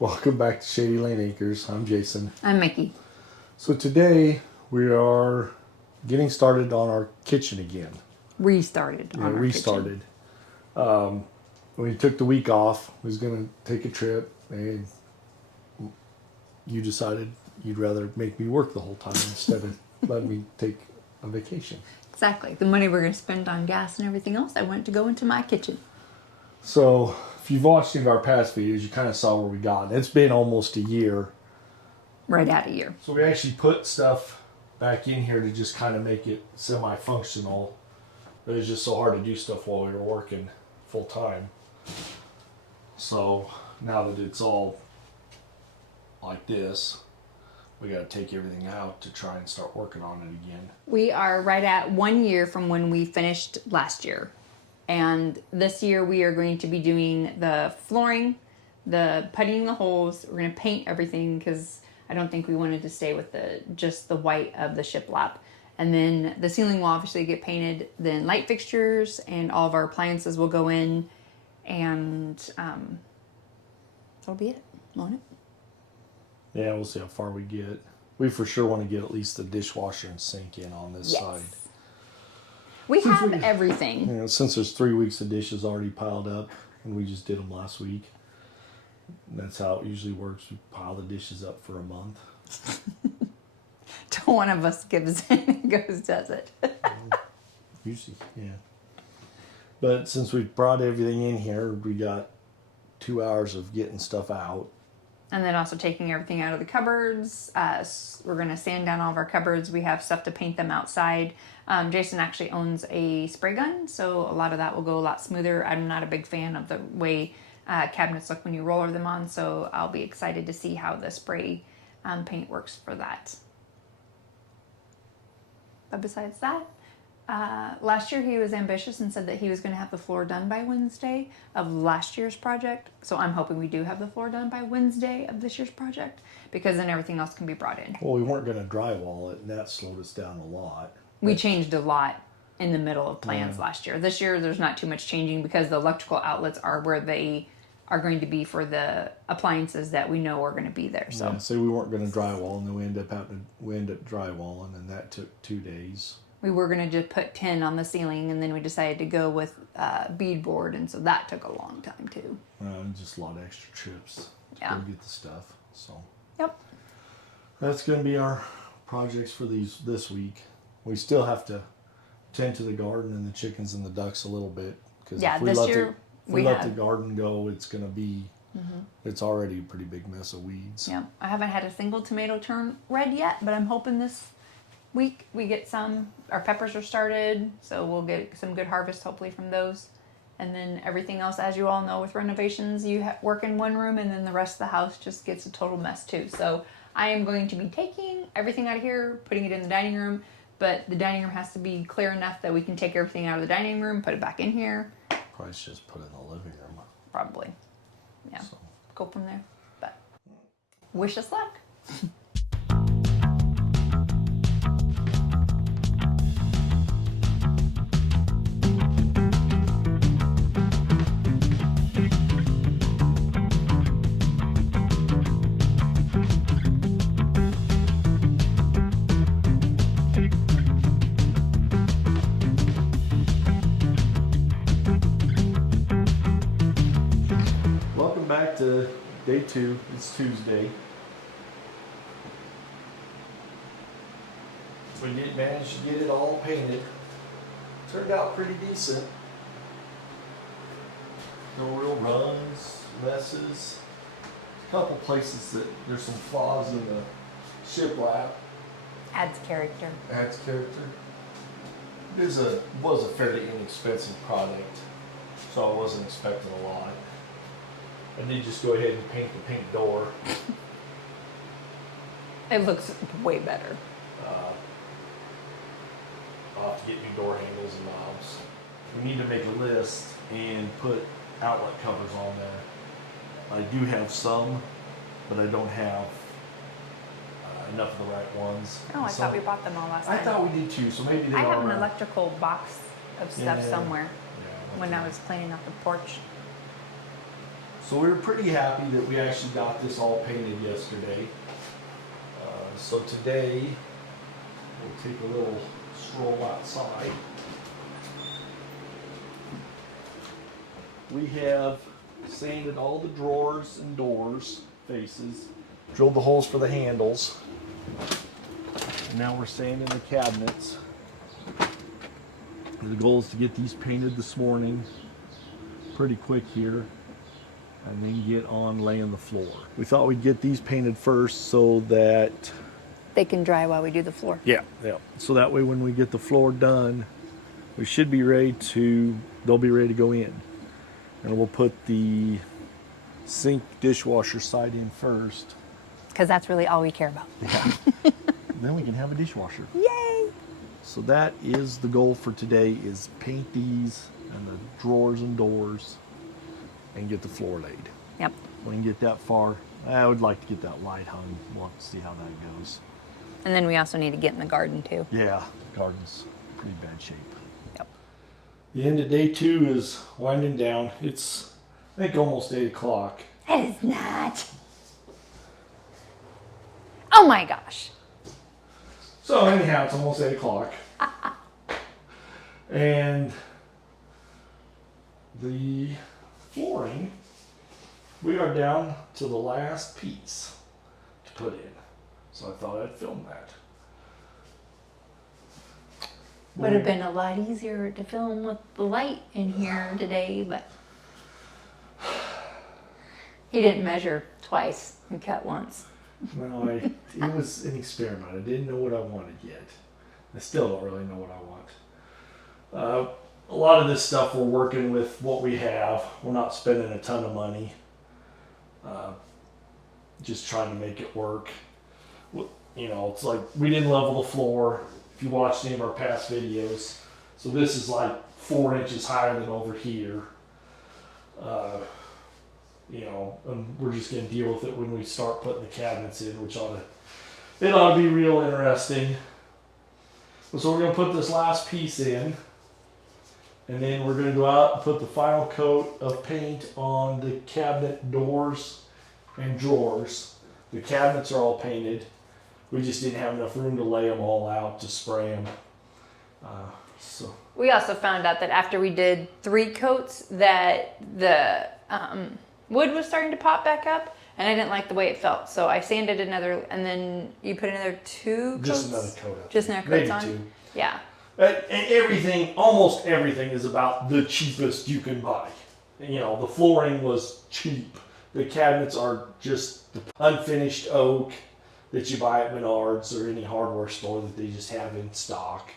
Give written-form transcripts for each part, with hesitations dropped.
Welcome back to Shady Lane Acres. I'm Jason. I'm Mickey. So today we are getting started on our kitchen again. Restarted. Yeah, restarted. We took the week off. We was going to take a trip, and you decided you'd rather make me work the whole time instead of letting me take a vacation. Exactly. The money we're going to spend on gas and everything else, I want to go into my kitchen. So if you've watched any of our past videos, you kind of saw where we got. It's been almost a year. Right out of year. So we actually put stuff back in here to just kind of make it semi-functional. It was just so hard to do stuff while we were working full time. So now that it's all like this, we got to take everything out to try and start working on it again. We are right at 1 year from when we finished last year. And this year we are going to be doing the flooring, the puttying the holes. We're going to paint everything because I don't think we wanted to stay with just the white of the shiplap. And then the ceiling will obviously get painted. Then light fixtures and all of our appliances will go in. And that'll be it, won't it? Yeah, we'll see how far we get. We for sure want to get at least the dishwasher and sink in on this side. We have everything. You know, since there's 3 weeks of dishes already piled up, and we just did them last week. That's how it usually works. We pile the dishes up for a month. Till one of us gives in and goes does it. Usually, yeah. But since we brought everything in here, we got 2 hours of getting stuff out. And then also taking everything out of the cupboards. We're going to sand down all of our cupboards. We have stuff to paint them outside. Jason actually owns a spray gun, so a lot of that will go a lot smoother. I'm not a big fan of the way cabinets look when you roller them on, so I'll be excited to see how the spray paint works for that. But besides that, last year he was ambitious and said that he was going to have the floor done by Wednesday of last year's project. So I'm hoping we do have the floor done by Wednesday of this year's project, because then everything else can be brought in. Well, we weren't going to drywall it, and that slowed us down a lot. We changed a lot in the middle of plans last year. This year there's not too much changing because the electrical outlets are where they are going to be for the appliances that we know are going to be there. So, we weren't going to drywall, and then we ended up drywalling, and that took 2 days. We were going to just put tin on the ceiling, and then we decided to go with beadboard, and so that took a long time too. Just a lot of extra trips to go get the stuff. So yep, that's going to be our projects for this week. We still have to tend to the garden and the chickens and the ducks a little bit, because if we let the garden go, it's going to be it's already a pretty big mess of weeds. Yeah, I haven't had a single tomato turn red yet, but I'm hoping this week we get some. Our peppers are started, so we'll get some good harvest hopefully from those. And then everything else, as you all know, with renovations, you work in one room and then the rest of the house just gets a total mess too. So I am going to be taking everything out of here, putting it in the dining room, but the dining room has to be clear enough that we can take everything out of the dining room, put it back in here. Probably just put it in the living room. Probably. Yeah. So. Go from there. But wish us luck. Back to day 2. It's Tuesday. We did manage to get it all painted. Turned out pretty decent. No real runs, messes. A couple places that there's some flaws in the shiplap. Adds character. It was a fairly inexpensive product, so I wasn't expecting a lot. I did just go ahead and paint the pink door. It looks way better. I'll have to get new door handles and knobs. We need to make a list and put outlet covers on there. I do have some, but I don't have enough of the right ones. Oh, I thought we bought them all last time. I thought we did too, so maybe they are. I have an electrical box of stuff somewhere Yeah, when I was cleaning up the porch. So we were pretty happy that we actually got this all painted yesterday. So today we'll take a little stroll outside. We have sanded all the drawers and doors faces, drilled the holes for the handles, and now we're sanding the cabinets. The goal is to get these painted this morning, pretty quick here, and then get on laying the floor. We thought we'd get these painted first so that They can dry while we do the floor. yeah. So that way when we get the floor done, we should be ready they'll be ready to go in. And we'll put the sink dishwasher side in first. Because that's really all we care about. Yeah. Then we can have a dishwasher. Yay! So that is the goal for today, is paint these and the drawers and doors and get the floor laid. Yep. When we can get that far, I would like to get that light hung. We'll have to see how that goes. And then we also need to get in the garden too. Yeah, the garden's pretty bad shape. Yep. The end of day 2 is winding down. It's, I think, almost 8 o'clock. It is not. Oh my gosh. So anyhow, it's almost 8 o'clock. And the flooring, we are down to the last piece to put in. So I thought I'd film that. Would have been a lot easier to film with the light in here today, but he didn't measure twice and cut once. Well, it was an experiment. I didn't know what I wanted yet. I still don't really know what I want. A lot of this stuff we're working with what we have. We're not spending a ton of money. Just trying to make it work. You know, it's like we didn't level the floor. If you watched any of our past videos. So this is like 4 inches higher than over here. You know, and we're just going to deal with it when we start putting the cabinets in, which it ought to be real interesting. So we're going to put this last piece in, and then we're going to go out and put the final coat of paint on the cabinet doors and drawers. The cabinets are all painted. We just didn't have enough room to lay them all out to spray them. So We also found out that after we did 3 coats that the wood was starting to pop back up, and I didn't like the way it felt. So I sanded another, and then you put another 2 coats? just another coat. Just another Maybe coats on? 2. Yeah. And almost everything is about the cheapest you can buy. You know, the flooring was cheap. The cabinets are just the unfinished oak that you buy at Menards or any hardware store that they just have in stock.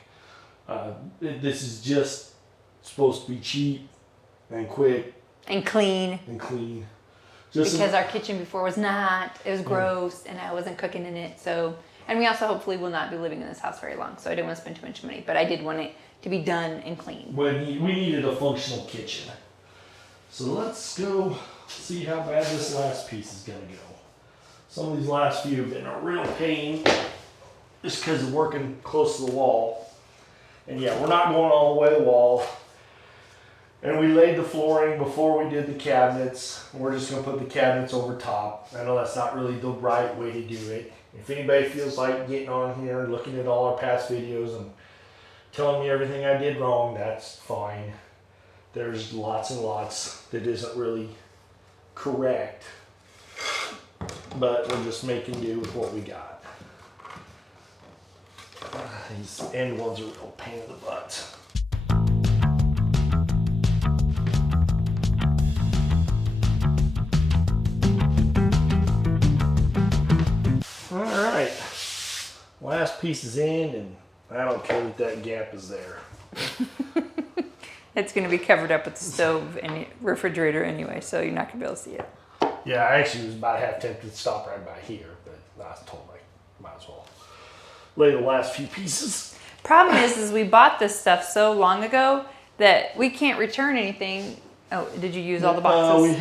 This is just supposed to be cheap and quick And clean. and clean. Because our kitchen before was not. It was gross, and I wasn't cooking in it. So, and we also hopefully will not be living in this house very long. So I didn't want to spend too much money, but I did want it to be done and clean. we needed a functional kitchen. So let's go see how bad this last piece is going to go. Some of these last few have been a real pain just because of working close to the wall. And yeah, we're not going all the way to the wall. And we laid the flooring before we did the cabinets. We're just going to put the cabinets over top. I know that's not really the right way to do it. If anybody feels like getting on here and looking at all our past videos and telling me everything I did wrong, that's fine. There's lots and lots that isn't really correct. But we're just making do with what we got. These end ones are a real pain in the butt. Alright. Last piece is in, and I don't care that that gap is there. It's going to be covered up with the stove and refrigerator anyway, so you're not going to be able to see it. Yeah, I actually was about half tempted to stop right by here, but I was told I might as well lay the last few pieces. Problem is we bought this stuff so long ago that we can't return anything. Oh, did you use all the boxes?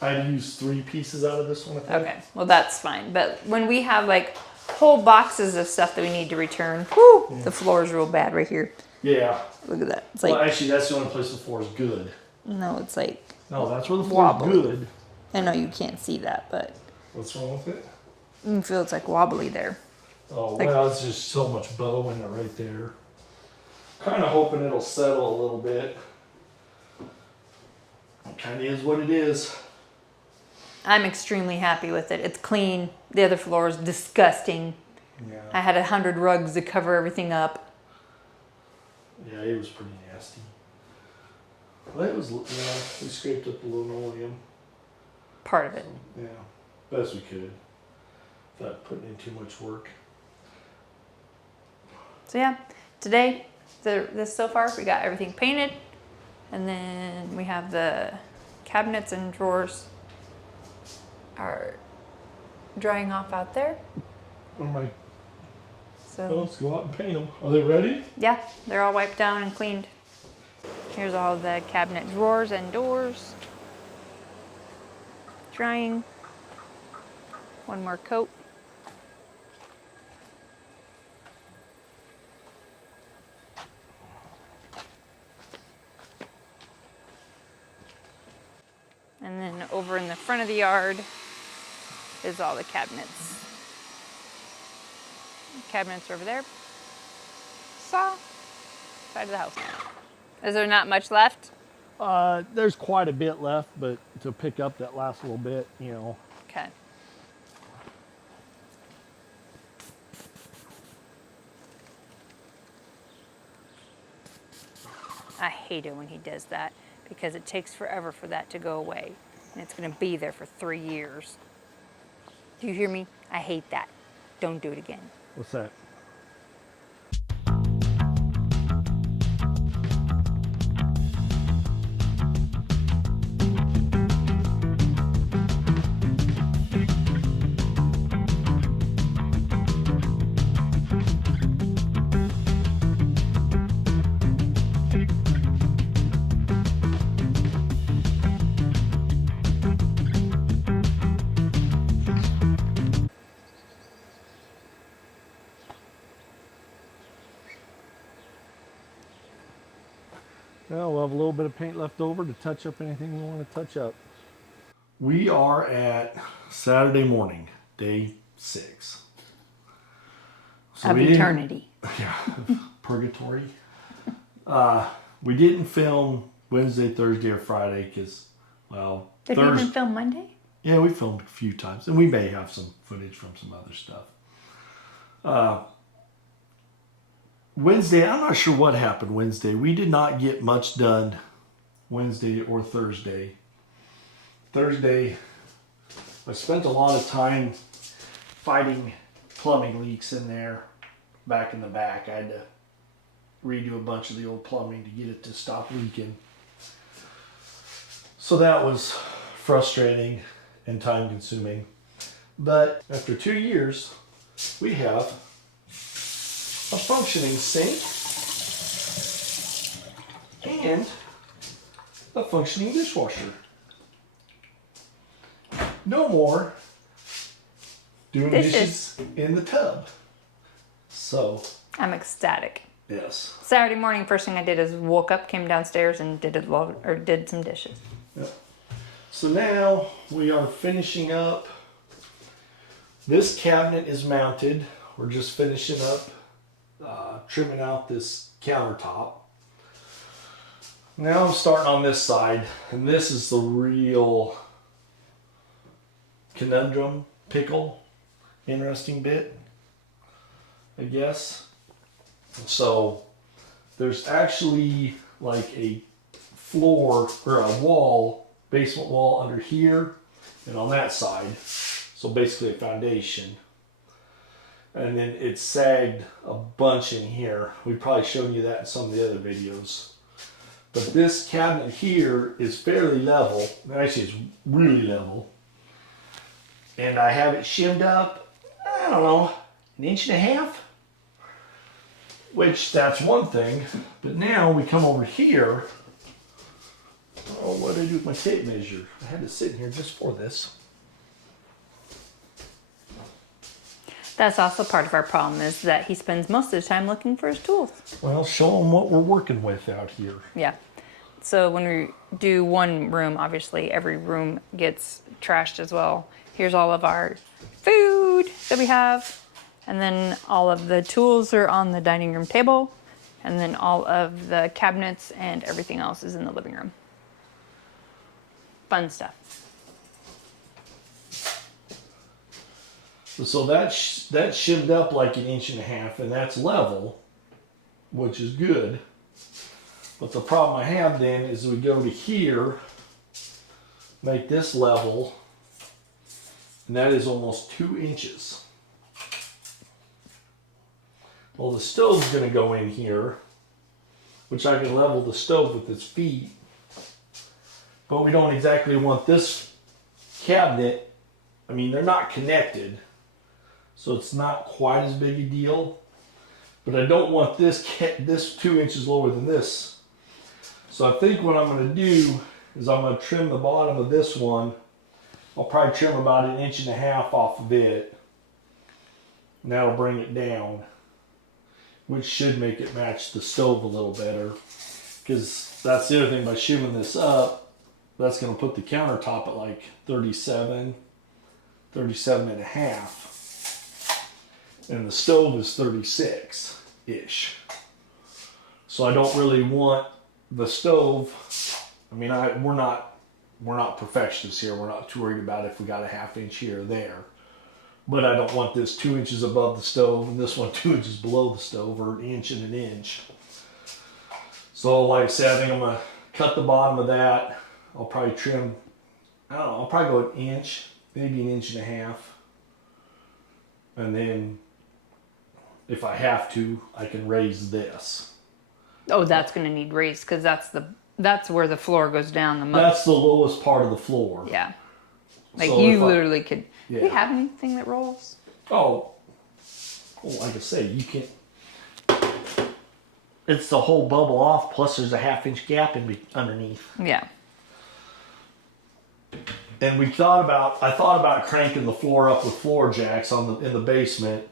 I used 3 pieces out of this one, I think. Okay, well that's fine. But when we have like whole boxes of stuff that we need to return, whoo, the floor is real bad right here. Yeah. Look at that. It's Well, like, actually, that's the only place the floor is good. no, it's like, No, that's where the floor's Wobbly. good. I know you can't see that, but What's wrong with it? it feels like wobbly there. Oh, Like- well, it's just so much bow in it right there. Kind of hoping it'll settle a little bit. Kind of is what it is. I'm extremely happy with it. It's clean. The other floor is disgusting. Yeah. I had 100 rugs to cover everything up. Yeah, it was pretty nasty. Well, it was, we scraped up the linoleum. Part of it. Yeah, best we could. Without putting in too much work. So yeah, today, this so far, we got everything painted. And then we have the cabinets and drawers are drying off out there. All right, So well, let's go out and paint them. Are they ready? yeah, they're all wiped down and cleaned. Here's all the cabinet drawers and doors. Drying. One more coat. And then over in the front of the yard is all the cabinets. Cabinets are over there. Saw. Side of the house. Is there not much left? There's quite a bit left, but to pick up that last little bit, you know. Okay. I hate it when he does that because it takes forever for that to go away. And it's going to be there for 3 years. Do you hear me? I hate that. Don't do it again. What's that? Well, we'll have a little bit of paint left over to touch up anything we want to touch up. We are at Saturday morning, day 6. So Of we didn't- eternity. Yeah, purgatory. We didn't film Wednesday, Thursday, or Friday because, well, Did we even film Monday? Yeah, we filmed a few times, and we may have some footage from some other stuff. Wednesday, I'm not sure what happened Wednesday. We did not get much done Wednesday or Thursday. Thursday, I spent a lot of time fighting plumbing leaks in there, back in the back. I had to redo a bunch of the old plumbing to get it to stop leaking. So that was frustrating and time consuming. But after 2 years, we have a functioning sink and a functioning dishwasher. No more doing dishes in the tub. So, I'm ecstatic. yes. Saturday morning, first thing I did is woke up, came downstairs, and did some dishes. Yep. So now we are finishing up. This cabinet is mounted. We're just finishing up trimming out this countertop. Now I'm starting on this side, and this is the real conundrum, pickle, interesting bit, I guess. So there's actually like a floor or a wall, basement wall under here and on that side. So basically a foundation. And then it sagged a bunch in here. We've probably shown you that in some of the other videos. But this cabinet here is fairly level. Actually, it's really level. And I have it shimmed up, I don't know, 1.5 inches. Which, that's one thing. But now we come over here. Oh, what did I do with my tape measure? I had it sitting here just for this. That's also part of our problem is that he spends most of the time looking for his tools. Well, show them what we're working with out here. Yeah. So when we do one room, obviously every room gets trashed as well. Here's all of our food that we have. And then all of the tools are on the dining room table. And then all of the cabinets and everything else is in the living room. Fun stuff. So that shimmed up like 1.5 inches, and that's level, which is good. But the problem I have then is we go to here, make this level, and that is almost 2 inches. Well, the stove's going to go in here, which I can level the stove with its feet. But we don't exactly want this cabinet, I mean, they're not connected, so it's not quite as big a deal. But I don't want this 2 inches lower than this. So I think what I'm going to do is I'm going to trim the bottom of this one. I'll probably trim about 1.5 inches off of it. And that'll bring it down, which should make it match the stove a little better. Because that's the other thing, by shimming this up, that's going to put the countertop at like 37 and a half. And the stove is 36-ish. So I don't really want the stove, I mean, we're not perfectionists here. We're not too worried about if we got a 1/2 inch here or there. But I don't want this 2 inches above the stove and this one 2 inches below the stove, or 1 inch and 1 inch. So like I said, I think I'm going to cut the bottom of that. I'll probably trim, I don't know, I'll probably go 1 inch, maybe 1.5 inches. And then if I have to, I can raise this. Oh, that's going to need raised because that's where the floor goes down the most. That's the lowest part of the floor. Yeah. Like So you literally could. Yeah. Do you have anything that rolls? Oh, well, like I say, you can. It's the whole bubble off, plus there's a 1/2 inch gap underneath. Yeah. And I thought about cranking the floor up with floor jacks in the basement.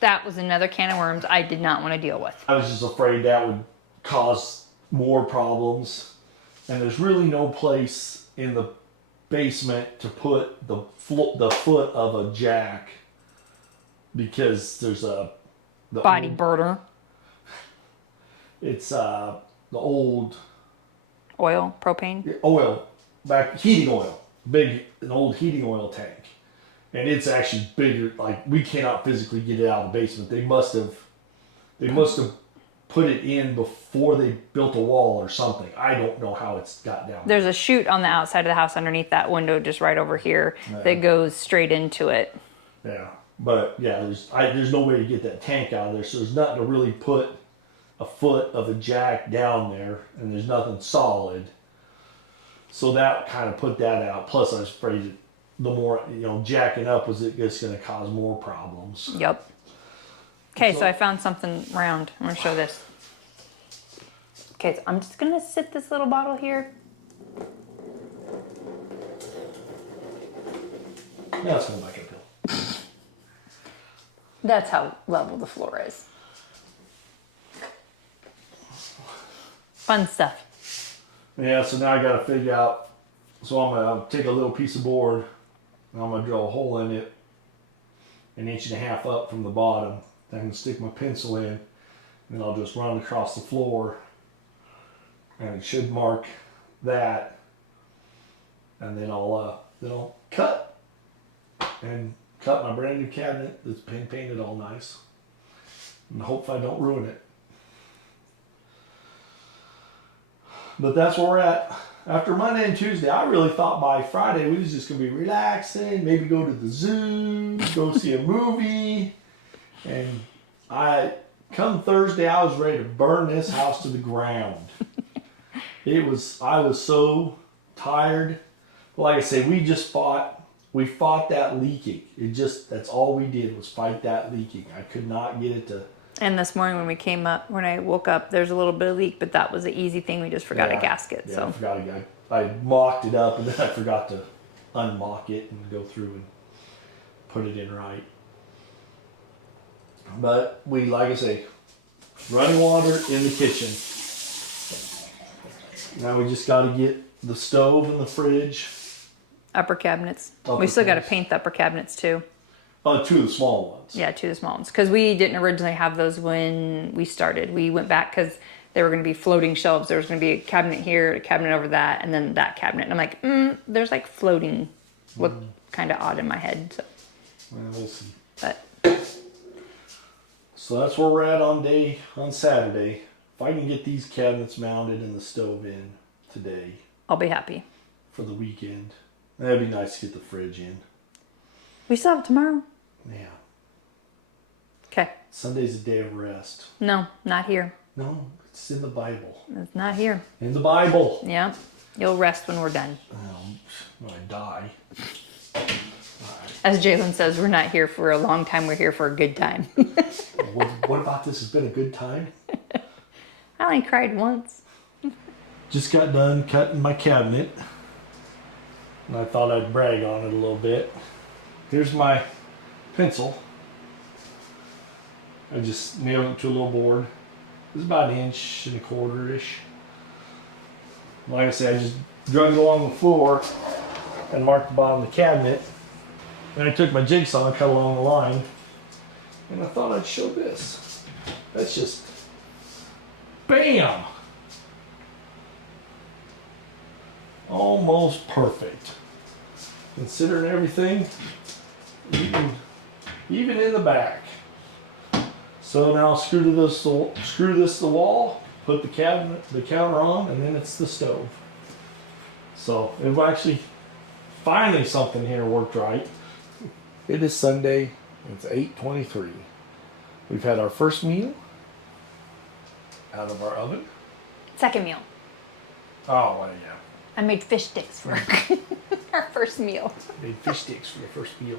That was another can of worms I did not want to deal with. I was just afraid that would cause more problems. And there's really no place in the basement to put the foot of a jack, because there's the Body burner. It's the old Oil, propane. oil, heating oil, an old heating oil tank, and it's actually bigger. Like, we cannot physically get it out of the basement. They must have put it in before they built a wall or something. I don't know how it's got down. There's a chute on the outside of the house underneath that window, just right over here, that goes straight into it. Yeah, but yeah, there's no way to get that tank out of there. So there's nothing to really put a foot of a jack down there, and there's nothing solid. So that kind of put that out. Plus, I was afraid that the more, jacking up was just going to cause more problems. Yep. Okay, so I found something round. I'm going to show this. Okay, so I'm just going to sit this little bottle here. Now it's going back uphill. That's how level the floor is. Fun stuff. Yeah, so now I got to figure out. So I'm going to take a little piece of board, and I'm going to drill a hole in it 1.5 inches up from the bottom. I can stick my pencil in, and then I'll just run across the floor, and it should mark that. And then I'll cut my brand new cabinet that's been painted all nice, and hope I don't ruin it. But that's where we're at. After Monday and Tuesday, I really thought by Friday we was just going to be relaxing, maybe go to the zoo, go see a movie. And come Thursday, I was ready to burn this house to the ground. I was so tired. Like I say, we fought that leaking. That's all we did was fight that leaking. I could not get it to. And this morning when I woke up, there's a little bit of leak, but that was an easy thing. We just forgot a gasket. Yeah, so I forgot I mocked it up, and then I forgot to unmock it and go through and put it in right. But like I say, running water in the kitchen. Now we just got to get the stove and the fridge. Upper cabinets. Upper We still got to cabinets. paint the upper cabinets too. Two of the small ones. Yeah, 2 of the small ones. Because we didn't originally have those when we started. We went back because they were going to be floating shelves. There was going to be a cabinet here, a cabinet over that, and then that cabinet. And I'm like, there's like floating. Looked kind of odd in my head. So. Well, we'll see. But So that's where we're at on Saturday. If I can get these cabinets mounted and the stove in today I'll be happy. for the weekend, that'd be nice to get the fridge in. We still have tomorrow. Yeah. Okay. Sunday's a day of rest. No, not here. No, it's in the Bible. It's not here. In the Bible. Yeah. You'll rest when we're done. When I die. As Jalen says, we're not here for a long time. We're here for a good time. What about this has been a good time? I only cried once. Just got done cutting my cabinet. And I thought I'd brag on it a little bit. Here's my pencil. I just nailed it to a little board. It's about 1.25 inches. Like I said, I just drug it along the floor and marked the bottom of the cabinet. Then I took my jigsaw and cut along the line. And I thought I'd show this. That's just BAM! Almost perfect. Considering everything, even in the back. So now screw this to the wall, put the counter on, and then it's the stove. So it actually finally something here worked right. It is Sunday. It's 8:23. We've had our first meal out of our oven. Second meal. Oh, well, yeah. I made fish sticks for our first meal. Made fish sticks for the first meal.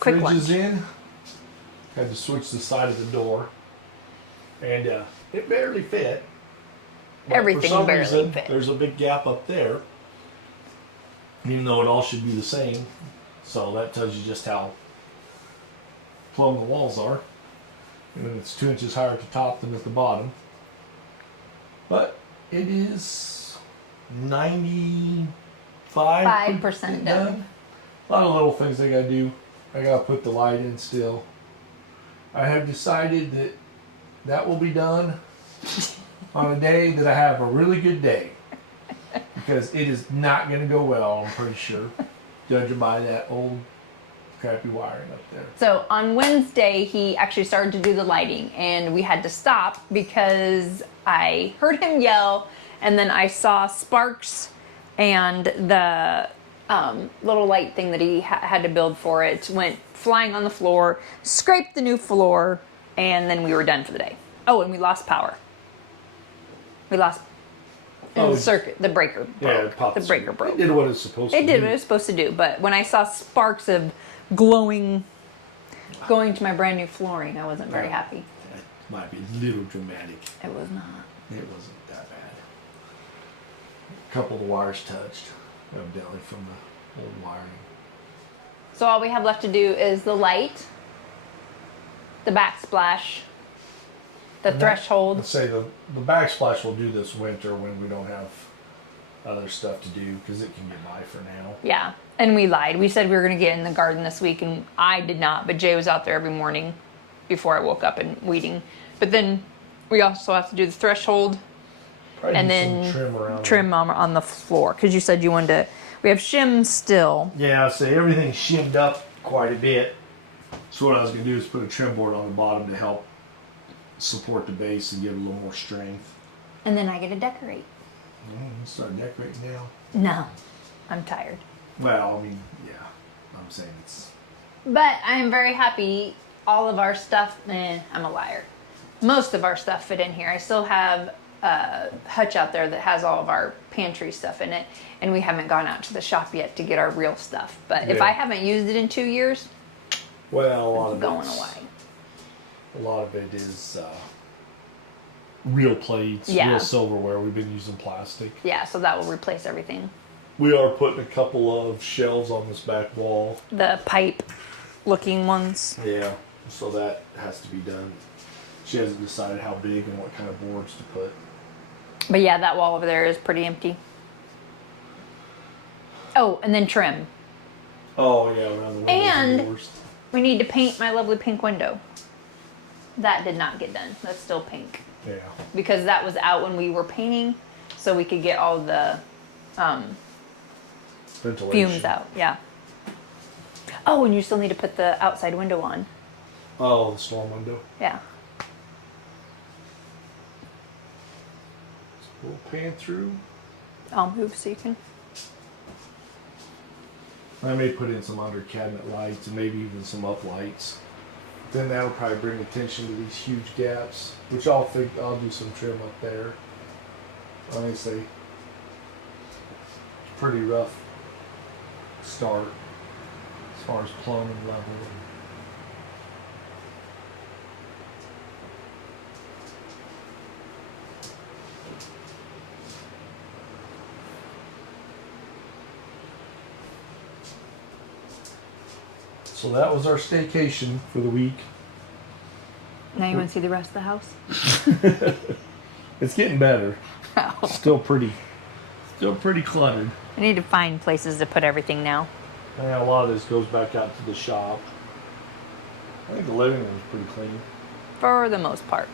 Quick Fridge lunch. is in. Had to switch the side of the door. And it barely fit. But Everything for some barely reason, fit. There's a big gap up there. Even though it all should be the same. So that tells you just how plumb the walls are. And then it's 2 inches higher at the top than at the bottom. But it is 95% 5% done. A lot of little things I gotta do. I gotta put the light in still. I have decided that that will be done on a day that I have a really good day. Because it is not gonna go well, I'm pretty sure. Judging by that old crappy wiring up there. So on Wednesday, he actually started to do the lighting, and we had to stop because I heard him yell, and then I saw sparks, and the little light thing that he had to build for it went flying on the floor, scraped the new floor, and then we were done for the day. Oh, and we lost power. We lost the circuit, the breaker broke. Yeah, it popped. The breaker broke. It did what it's supposed to do. It did what it was supposed to do, but when I saw sparks of glowing going to my brand new flooring, I wasn't very happy. That might be a little dramatic. It was not. It wasn't that bad. A couple of the wires touched, evidently from the old wiring. So all we have left to do is the light, the backsplash, the threshold. Let's say the backsplash will do this winter when we don't have other stuff to do because it can get by for now. Yeah, and we lied. We said we were going to get in the garden this week, and I did not, but Jay was out there every morning before I woke up and weeding. But then we also have to do the threshold Probably and do then some around trim on the floor, because you said you wanted to. We have shims still. Yeah, so everything's shimmed up quite a bit. So what I was going to do is put a trim board on the bottom to help support the base and give it a little more strength. And then I get to decorate. Let's start decorating now. No, I'm tired. Well, I mean, yeah, I'm saying it's... But I'm very happy. All of our stuff, I'm a liar. Most of our stuff fit in here. I still have a hutch out there that has all of our pantry stuff in it, and we haven't gone out to the shop yet to get our real stuff. But if Yeah. I haven't used it in 2 years, Well, a lot it's of going it's- away. A lot of it is real plates, Yeah. real silverware. We've been using plastic. Yeah, so that will replace everything. We are putting a couple of shelves on this back wall. The pipe looking ones. Yeah, so that has to be done. She hasn't decided how big and what kind of boards to put. But yeah, that wall over there is pretty empty. Oh, and then trim. Oh yeah, around the windows And the worst. we need to paint my lovely pink window. That did not get done. That's still pink. Yeah. Because that was out when we were painting, so we could get all the Ventilation. fumes out. Yeah. Oh, and you still need to put the outside window on. Oh, the storm window. Yeah. We'll pan through. I'll move so you can. I may put in some under cabinet lights and maybe even some up lights. Then that'll probably bring attention to these huge gaps, which I'll do some trim up there. Honestly, it's pretty rough start as far as plumbing level. So that was our staycation for the week. Now you want to see the rest of the house? It's getting better. Still pretty cluttered. I need to find places to put everything now. Yeah, a lot of this goes back out to the shop. I think the living room's pretty clean. For the most part.